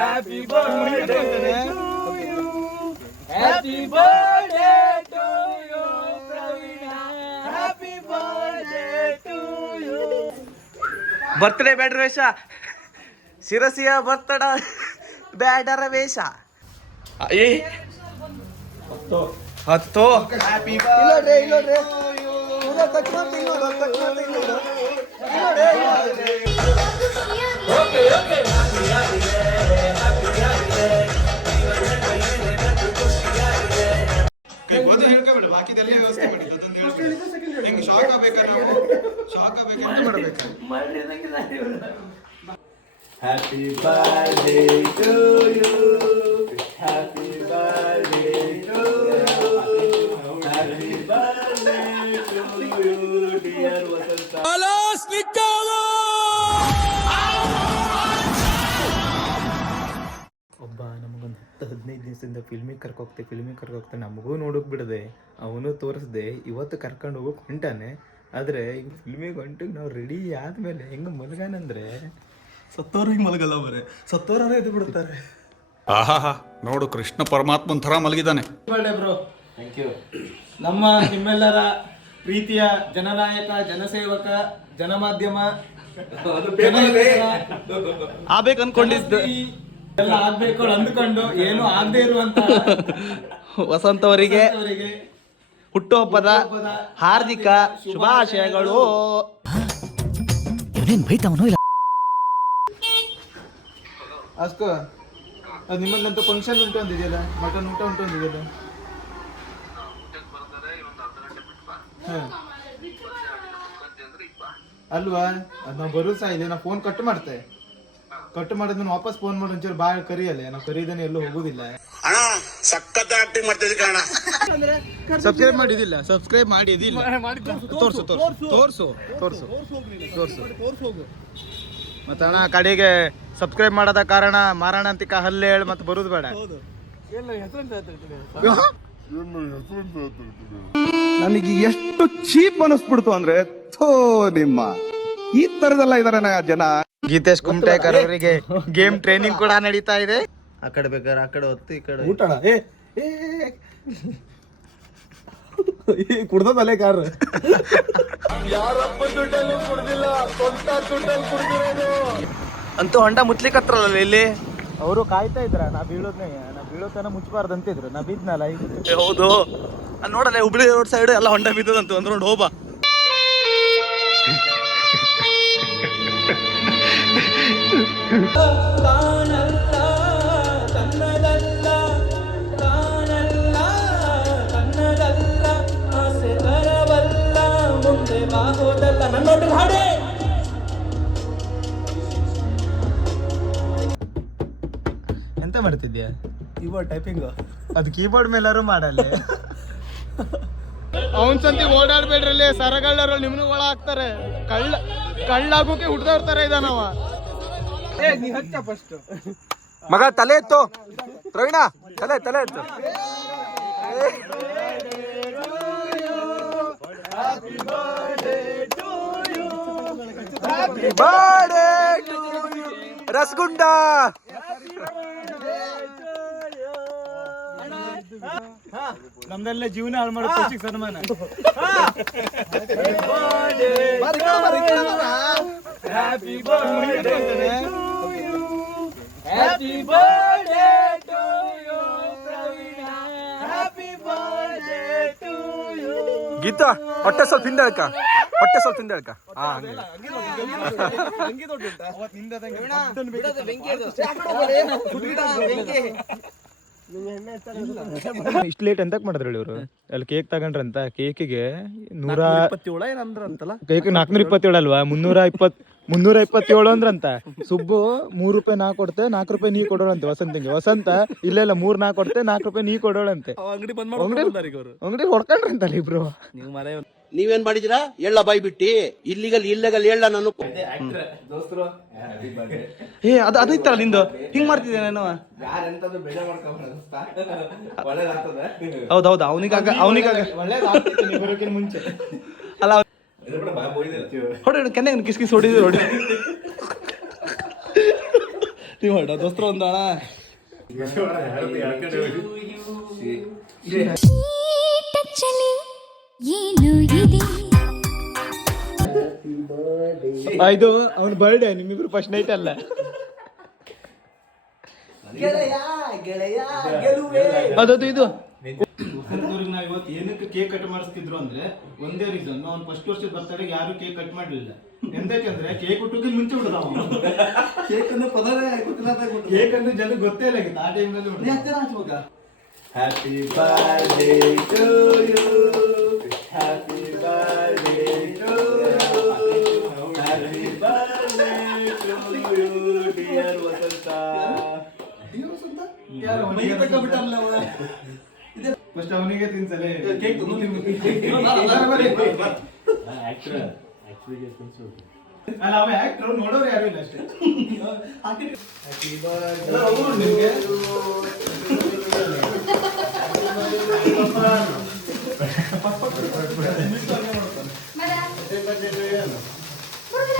Happy birthday to you. Happy birthday to you, Pravina. Happy birthday to you. Birthday ಬ್ಯಾಡ್ರ ವೇಷ, ಶಿರಸಿಯ ಬರ್ತಡ ಬ್ಯಾಡರ ವೇಷ. ಏ ಹತ್ತು Happy birthday to you. Okay, okay. ಅದು ಹೇಳ್ಕೊಬೇಡ, ಬಾಕಿದೆಲ್ಲ ವ್ಯವಸ್ಥೆ ಮಾಡಿದ್ದು ಅದೊಂದು ಹೇಳ್ತೀವಿ. ಹೆಂಗೆ ಶಾಕ್ ಆಗ್ಬೇಕಾ ನಾವು? ಶಾಕ್ ಆಗ್ಬೇಕಂತ ಮಾಡ್ಬೇಕಾ? Happy birthday to you. Happy birthday to you. Happy birthday to you, dear Vasanta. ಒಬ್ಬ ನಮಗೊಂದು 10-15 ದಿವಸದಿಂದ ಫಿಲ್ಮಿಗೆ ಕರ್ಕೋಗ್ತೆ ನಮಗೂ ನೋಡೋಕೆ ಬಿಡದೆ, ಅವನು ತೋರಿಸ್ದೆ, ಇವತ್ತು ಕರ್ಕೊಂಡು ಹೋಗೋಕೆ ಹೊಂಟಾನೆ. ಆದರೆ ಈಗ ಫಿಲ್ಮಿಗೆ ಹೊಂಟಿಗೆ ನಾವು ರೆಡಿ ಆದಮೇಲೆ ಹೆಂಗೆ ಮಲಗಾನಂದ್ರೆ ಸತ್ತೋರು ಹಿಂಗೆ ಮಲಗಲ್ಲ, ಬರೇ ಸತ್ತೋರೇ ಎದ್ದು ಬಿಡ್ತಾರೆ. ಆಹಾ ನೋಡು, ಕೃಷ್ಣ ಪರಮಾತ್ಮನ್ ಥರ ಮಲಗಿದ್ದಾನೆ. Birthday bro. Thank you. ನಿಮ್ಮೆಲ್ಲರ ಪ್ರೀತಿಯ ಜನನಾಯಕ, ಜನಸೇವಕ, ಜನಮಾಧ್ಯಮ ಆಗ್ಬೇಕು ಅನ್ಕೊಂಡಿದ್ದೆ, ಎಲ್ಲ ಆಗ್ಬೇಕು ಅಂದ್ಕೊಂಡು ಏನು ಆಗದೆ ಇರುವಂತ ವಸಂತವರಿಗೆ ಹುಟ್ಟುಹಬ್ಬದ ಹಾರ್ದಿಕ ಶುಭಾಶಯಗಳು. ಅಸ್ಕೋ, ಅದು ನಿಮ್ಮಲ್ಲಂತೂ ಫಂಕ್ಷನ್ ಉಂಟು ಅಂದಿದೆಯಲ್ಲ, ಮಟನ್ ಊಟ ಉಂಟು ಅಂದಿದೆಯಲ್ಲ. ಅಲ್ವಾ, ಅದು ನಾವು ಬರೋ ಸಹ ಇದೆ. ನಾವು ಫೋನ್ ಕಟ್ ಮಾಡ್ತೆ, ಕಟ್ ಮಾಡಿದ್ ವಾಪಸ್ ಫೋನ್ ಮಾಡಿ ಒಂಚೂರು ಬಾಳ್ ಕರಿಯಲ್ಲ, ನಾವು ಕರೀದನೆ ಎಲ್ಲೂ ಹೋಗುದಿಲ್ಲ. ಸಬ್ಸ್ಕ್ರೈಬ್ ಮಾಡಿದಿಲ್ಲ, ಸಬ್ಸ್ಕ್ರೈಬ್ ಮಾಡಿದಿಲ್ಲ, ತೋರ್ಸು ತೋರ್ಸು ತೋರ್ಸು ತೋರ್ಸು. ಮತ್ತೆ ಅಣ್ಣ ಕಡೆಗೆ ಸಬ್ಸ್ಕ್ರೈಬ್ ಮಾಡೋದ ಕಾರಣ ಮಾರಣಾಂತಿಕ ಹಲ್ಲೆ ಹೇಳಿ ಮತ್ತೆ ಬರುದು ಬೇಡ. ನನಗೆ ಎಷ್ಟು ಚೀಪ್ ಅನಿಸ್ಬಿಡ್ತು ಅಂದ್ರೆ, ಥೋ ನಿಮ್ಮ ಈ ತರದೆಲ್ಲ ಇದಾರೆ ಜನ. ಗೀತೇಶ್ ಕುಮಟೇಕರ್ ಅವರಿಗೆ ಗೇಮ್ ಟ್ರೈನಿಂಗ್ ಕೂಡ ನಡೀತಾ ಇದೆ. ಆ ಕಡೆ ಬೇಕಾದ್ರೆ ಆ ಕಡೆ ಹೊತ್ತು, ಈ ಕಡೆ ಊಟಣ ಕುಡ್ದಲ್ಲೇ ಕಾರ್. ಅಂತೂ ಹೊಂಡ ಮುಚ್ಲಿಕ್ಕತ್ರಲ್ಲ ಇಲ್ಲಿ. ಅವರು ಕಾಯ್ತಾ ಇದ್ರ, ನಾ ಬೀಳೋತನ ಮುಚ್ಚಬಾರ್ದು ಅಂತಿದ್ರು. ನಾ ಬಿದ್ನಲ್ಲ ಈಗ. ಹೌದು, ನೋಡಲ್ಲ ಹುಬ್ಳಿ ರೋಡ್ ಸೈಡ್ ಎಲ್ಲ ಹೊಂಡ ಬಿದ್ದದಂತು ಅಂದ್ರೆ ನೋಡಿ ಹೋಬಾ. ಎಂತ ಮಾಡ್ತಿದ್ಯಾ? Keyboard typing. ಅದು ಕೀಬೋರ್ಡ್ ಮೇಲಾರು ಮಾಡಲ್ಲ. ಅವನ್ ಸಂತಿ ಓಡಾಡ್ಬೇಡ್ರಲ್ಲಿ, ಸರಗಳ್ಳರು ನಿಮ್ನು ಒಳ ಹಾಕ್ತಾರೆ. ಕಳ್ಳಾಗೋಕೆ ಹುಡ್ದವ್ರ ತರ ಇದಾನವ. ನೀ ಹಚ್ಚ ಫಸ್ಟ್ ಮಗ ತಲೆ ಎತ್ತು, ಪ್ರವೀಣ ತಲೆ ಎತ್ತು. ರಸಗುಂಡ ನಮ್ದೆಲ್ಲ ಜೀವನ ಹಾಳು ಮಾಡೋ ಖುಷಿಗೆ ಸನ್ಮಾನ. Happy birthday to you. Happy birthday to you, Pravina. Happy birthday to you. Geetha ಹೊಟ್ಟೆ ಸ್ವಲ್ಪ ಹಿಂದೆ ಹೇಳ್ಕ, ಹಾ ಇಷ್ಟು ಲೇಟ್ ಎಂತಕ್ ಮಾಡಿದ್ರಳಿ ಇವರು? ಅಲ್ಲಿ ಕೇಕ್ ತಗೊಂಡ್ರಂತ, ಕೇಕಿಗೆ 427 ಕೇಕ್ 427 ಅಲ್ವಾ, 327 ಅಂದ್ರಂತ. ಸುಬ್ಬು 3 ರೂಪಾಯಿ ನಾ ಕೊಡ್ತೆ, 4 ರೂಪಾಯಿ ನೀ ಕೊಡೋಳಂತೆ ವಸಂತಿಗೆ. ವಸಂತ ಇಲ್ಲ 3 ಕೊಡ್ತೆ, 4 ರೂಪಾಯಿ ನೀ ಕೊಡೋಳಂತೆ. ಅಂಗಡಿ ಹೊಡ್ಕೊಂಡ್ರಂತಲ್ಲ ಇಬ್ರು. ನೀವೇನ್ ಮಾಡಿದಿರಾ? ಎಳ್ಳ ಬಾಯ್ ಬಿಟ್ಟಿ ಇಲ್ಲಿಗಲ್ ಎಳ್ಳ ನಾನು. ಏ ಅದು ಇತ್ತಲ್ಲ ನಿಂದು, ಹಿಂಗ್ ಮಾಡ್ತಿದ್ದೆ ನಾನು. ಹೌದೌದು, ಅವನಿಗಾಗ ಮುಂಚೆ ಅಲ್ಲ ಹೊಡಿ ಕೆನ್ನೆ ಕಿಸ್ ಹೊಡಿದ್ರು. ನೀವು ಹೊಡ ದೋಸ್ತ್ರ ಒಂದಣ ಟಚ್ಚಲ್ಲಿ ಏನು ಇದೆ ಇದು ಅವ್ನ ಬರ್ಡೇ ನಿಮ್ಮಿಬ್ರು ಫಸ್ಟ್ ನೈಟ್ ಅಲ್ಲ ಅದದು ಇದು ನಾವು ಇವತ್ತು ಏನಕ್ಕೆ ಕೇಕ್ ಕಟ್ ಮಾಡಿಸ್ತಿದ್ರು ಅಂದ್ರೆ ಒಂದೇ ರೀಸನ್ ಅವ್ನು ಫಸ್ಟ್ ವರ್ಷದ ಬರ್ತಡೆ ಯಾರು ಕೇಕ್ ಕಟ್ ಮಾಡಲಿಲ್ಲ ಎಂತಕ್ಕಂದ್ರೆ ಕೇಕ್ ಹುಟ್ಟೋಕೆ ಮುಂಚೆ ಹುಡುಗ ಕೇಕ್ ಅಂದ್ರೆ ಪದರೇ ಗೊತ್ತಿಲ್ಲ ಕೇಕ್ ಅಂದ್ರೆ ಜನಕ್ಕೆ ಗೊತ್ತೇ ಇಲ್ಲ ಆಗಿತ್ತು ಆ ಟೈಮ್ನಲ್ಲಿ happy birthday to you happy birthday to happy birthday to you dear Vasanth first ಅವನಿಗೆ ತಿನ್ಸಲೇ ಕೇಕ್ ಅಲ್ಲ ಅವ ಆಕ್ಟರ್ ನೋಡೋರು ಯಾರು ಇಲ್ಲ ಅಷ್ಟೇ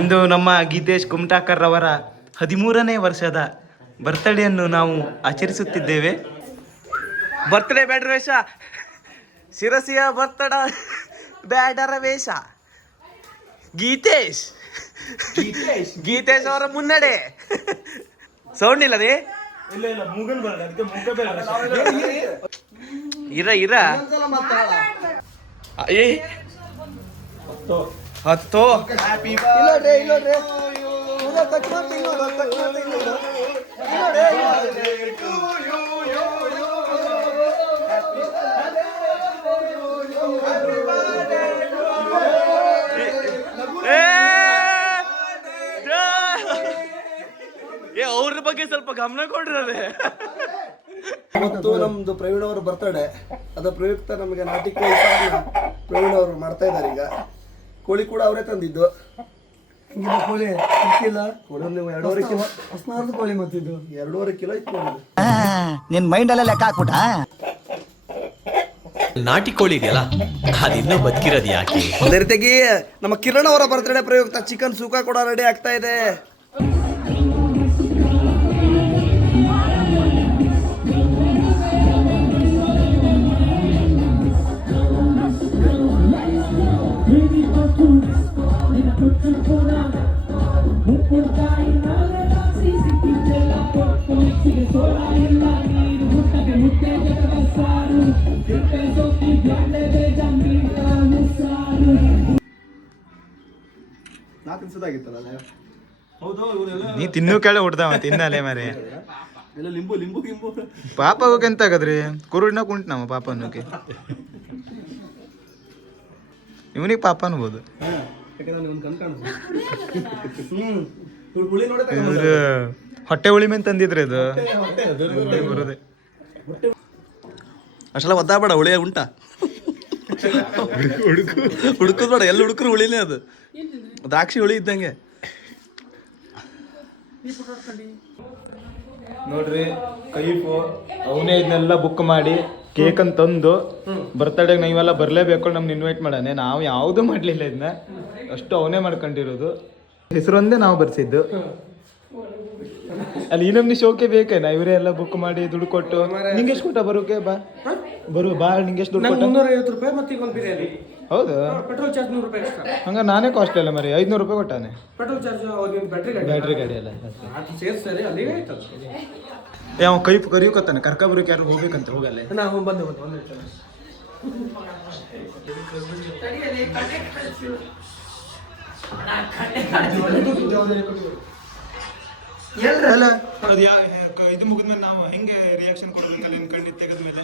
ಇಂದು ನಮ್ಮ ಗೀತೇಶ್ ಕುಮಟಾಕರ್ ಅವರ 13ನೇ ವರ್ಷದ ಬರ್ತ್ಡೇಯನ್ನು ನಾವು ಆಚರಿಸುತ್ತಿದ್ದೇವೆ. ಬರ್ತ್ಡೇ ಬ್ಯಾಡ್ರ ವೇಷ, ಶಿರಸಿಯ ಬರ್ತಡ ಬ್ಯಾಡರ ವೇಷ. ಗೀತೇಶ್ ಅವರ ಮುನ್ನಡೆ. ಸೌಂಡ್ ಇಲ್ಲದೆ ಇಲ್ಲ ಇಲ್ಲ ಮೂಗನ್ ಬರಲ್ಲ ಅದಕ್ಕೆ ಮುಖ ಬೇರೆ ಇರ ಏ ಹತ್ತೋ ಅವ್ರ ಬಗ್ಗೆ ಸ್ವಲ್ಪ ಗಮನ ಕೊಡ್ರದೆ. ಇವತ್ತು ನಮ್ದು ಪ್ರವೀಣ್ ಅವ್ರ ಬರ್ತಡೇ, ಅದ ಪ್ರಯುಕ್ತ ನಮಗೆ ನಾಟಿ ಕೋಳಿ ಸಾರನ್ನ ಪ್ರವೀಣ್ ಅವರು ಮಾಡ್ತಾ ಇದ್ದಾರೆ. ಈಗ ಕೋಳಿ ಕೂಡ ಅವರೇ ತಂದಿದ್ದು. ಕೋಳಿ ಇಕ್ಕಿಲ್ಲ ಕೋಳಿ ನೀವು 2.5 ಕಿಲೋ ಹೊಸನಾರ್ದು ಕೋಳಿ ಮತ್ತಿದ್ದು 2.5 ಕಿಲೋ ಇತ್ತು. ನಿನ್ ಮೈಂಡ್ ಅಲ್ಲ ಲೆಕ್ಕ ಹಾಕ್ಬಿಟ್ಟ. ನಾಟಿ ಕೋಳಿ ಇದೆಯಲ್ಲ ಅದಿನ್ನೂ ಬದುಕಿರೋದು ಯಾಕೆ? ಅದೇ ರೀತಿಯಾಗಿ ನಮ್ಮ ಕಿರಣ್ ಅವರ ಬರ್ತಡೇ ಪ್ರಯುಕ್ತ ಚಿಕನ್ ಸುಕ್ಕ ಕೂಡ ರೆಡಿ ಆಗ್ತಾ ಇದೆ. ನಾ ತಿನ್ಸೋದಾಗಿತ್ತಲ್ಲ ಹೌದು. ಇವರೆಲ್ಲ ನೀ ತಿನ್ನು ಕೇಳಿ ಹುಡ್ದಾವ ತಿನ್ನಲೆ ಮರೆ ಎಲ್ಲ ಲಿಂಬು ಲಿಂಬು ಗಿಂಬು ಪಾಪಗೋಕೆ ಎಂತ ಆಗದ್ರಿ ಕುರುಡ್ನ ಕುಂಟ್ ನಮ್ಮ ಪಾಪ ಅನ್ನೋಕೆ ಇವನಿಗೆ ಪಾಪ ಅನ್ಬೋದು. ಇವ್ರು ಹೊಟ್ಟೆ ಉಳಿ ಮೇಲೆ ತಂದಿದ್ರೆ ಇದು ಬರೋದೆ. ಅಷ್ಟೆಲ್ಲ ಒದ್ದಾಬೇಡ, ಉಳಿ ಉಂಟಾ ಹುಡುಕುದ್ ಬೇಡ, ಎಲ್ಲಿ ಹುಡುಕ್ರು ಉಳಿನೇ ಅದು. ದ್ರಾಕ್ಷಿ ಹುಳಿ ಇದ್ದಂಗೆ. ನೋಡ್ರಿ ಕೈಫು ಅವನೇ ಇದನ್ನೆಲ್ಲ ಬುಕ್ ಮಾಡಿ ಕೇಕ್ ಅಂತ ತಂದು ಬರ್ತಡೇಗೆ ನೀವೆಲ್ಲ ಬರಲೇಬೇಕು ನಮ್ಗೆ ಇನ್ವೈಟ್ ಮಾಡಾನೆ. ನಾವು ಯಾವುದೂ ಮಾಡಲಿಲ್ಲ ಇದನ್ನ, ಅಷ್ಟು ಅವನೇ ಮಾಡ್ಕೊಂಡಿರೋದು. ಹೆಸರೊಂದೇ ನಾವು ಬರ್ಸಿದ್ದು. ಅಲ್ಲಿ ಈ ನಮ್ನಿ ಶೋಕೆ ಬೇಕೇನಾ? ಇವರೇ ಎಲ್ಲ ಬುಕ್ ಮಾಡಿ ದುಡ್ಡು ಕೊಟ್ಟು. ನಿಂಗೆ ಎಷ್ಟು ಕೊಟ್ಟ ಬರೋಕೆ? ಬಾ ನಿಂಗೆ ಎಷ್ಟು ದುಡ್ಡು ಕೊಟ್ಟ? 350 ರೂಪಾಯಿ ಮತ್ತೆ ಈಗ ಒಂದು ಬಿರಿಯಾನಿ. ಹೌದು, ಪೆಟ್ರೋಲ್ ಚಾರ್ಜ್ 100 ರೂಪಾಯಿ ಎಕ್ಸ್ಟ್ರಾ. ಹಂಗ ನಾನೇ ಕಾಸ್ಟ್ಲಿ ಅಲ್ಲ ಮರಿ, 500 ರೂಪಾಯಿ ಕೊಟ್ಟಾನೆ. ಪೆಟ್ರೋಲ್ ಚಾರ್ಜ್ ಅವ್ರಿಗೆ ಬ್ಯಾಟ್ರಿ ಗಾಡಿ ಅಲ್ಲ ಅದು ಸೇರಿಸ್ತಾರೆ, ಅಲ್ಲಿಗೆ ಆಯ್ತಲ್ಲ. ಯಾವ ಕೈಫ್ ಕರಿಯೋಕತ್ತಾನೆ ಕರ್ಕೊಬರೋಕೆ, ಯಾರು ಹೋಗ್ಬೇಕಂತ ಹೋಗಲ್ಲ. ನಾವು ಬಂದೆ ಒಂದು ಅಲ್ಲ ಅದು ಇದು ಮುಗಿದ್ಮೇಲೆ ನಾವು ಹೆಂಗೆ ರಿಯಾಕ್ಷನ್ ಕೊಡ್ಬೇಕಲ್ಲ ಅನ್ಕೊಂಡಿದ್ದು ತೆಗೆದ್ಮೇಲೆ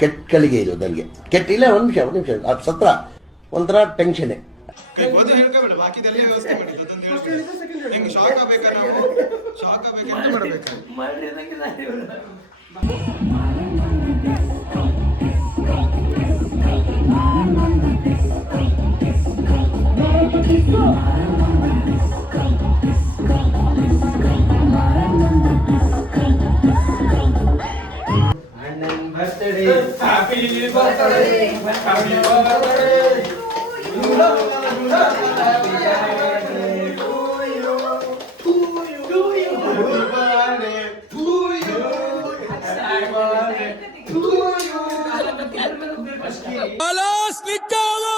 ಕೆಟ್ಟ ಕಲಿಗೆ ಇದು ನನಗೆ. ಕೆಟ್ಟಿಲ್ಲ, ಒಂದು ನಿಮಿಷ ಅದು ಸತ್ರ ಒಂಥರ ಟೆನ್ಷನ್. ಅದು ಹೇಳ್ಕೊಬೇಡ, ಬಾಕಿದೆಲ್ಲ ವ್ಯವಸ್ಥೆ ಮಾಡಿದ್ದು ಅದೊಂದು ಹೇಳ್ಕೊಬೇಡ. ಹೆಂಗೆ ಶಾಕ್ ಆಗ್ಬೇಕಾ? ನಾವು ಶಾಕ್ ಆಗ್ಬೇಕಂತ ಮಾಡ್ಬೇಕಾ? ಕೋಳಿ